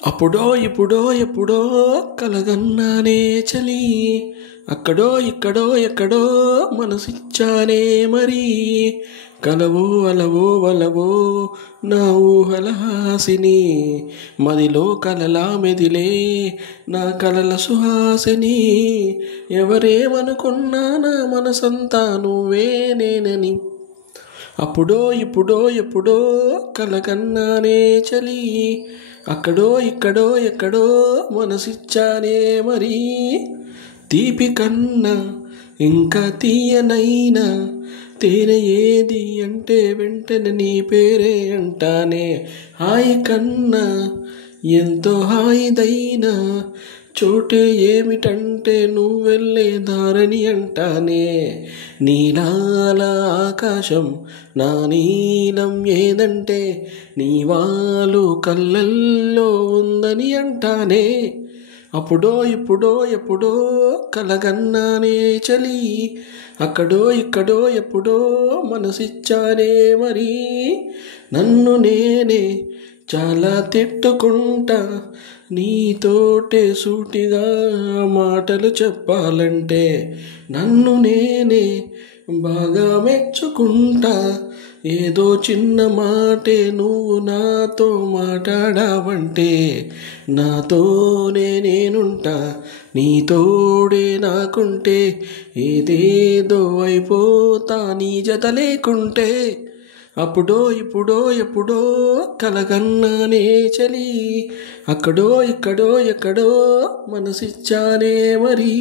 అప్పుడో ఇప్పుడో ఎప్పుడో కలగన్నానే చలి, అక్కడో ఇక్కడో ఎక్కడో మనసిచ్చానే మరి. కలవో అలవో వలవో నా ఊహల హాసిని, మదిలో కలలా మెదిలే నా కలల సుహాసిని. ఎవరేమనుకున్నా నా మనసంతా నువ్వే నేనని. అప్పుడో ఇప్పుడో ఎప్పుడో కలగన్నానే చలి, అక్కడో ఇక్కడో ఎక్కడో మనసిచ్చానే మరి. తీపి కన్నా ఇంకా తీయనైనా తేనె ఏది అంటే వెంటనే నీ పేరే అంటానే. హాయి కన్నా ఎంతో హాయిదైనా చోటే ఏమిటంటే నువ్వు వెళ్ళే దారని అంటానే. నీలాల ఆకాశం నా నీలం ఏదంటే నీ వాళ్ళు కళ్ళల్లో ఉందని అంటానే. అప్పుడో ఇప్పుడో ఎప్పుడో కలగన్నానే చలి, అక్కడో ఇక్కడో ఎప్పుడో మనసిచ్చానే మరి. నన్ను నేనే చాలా తిట్టుకుంటా నీతోటే సూటిగా మాటలు చెప్పాలంటే. నన్ను నేనే బాగా మెచ్చుకుంటా, ఏదో చిన్న మాటే నువ్వు నాతో మాట్లాడావంటే. నాతోనే నేనుంటా నీ తోడే నాకుంటే, ఏదేదో అయిపోతా నీ జత లేకుంటే. అప్పుడో ఇప్పుడో ఎప్పుడో కలగన్నానే చలి, అక్కడో ఇక్కడో ఎక్కడో మనసిచ్చానే మరి.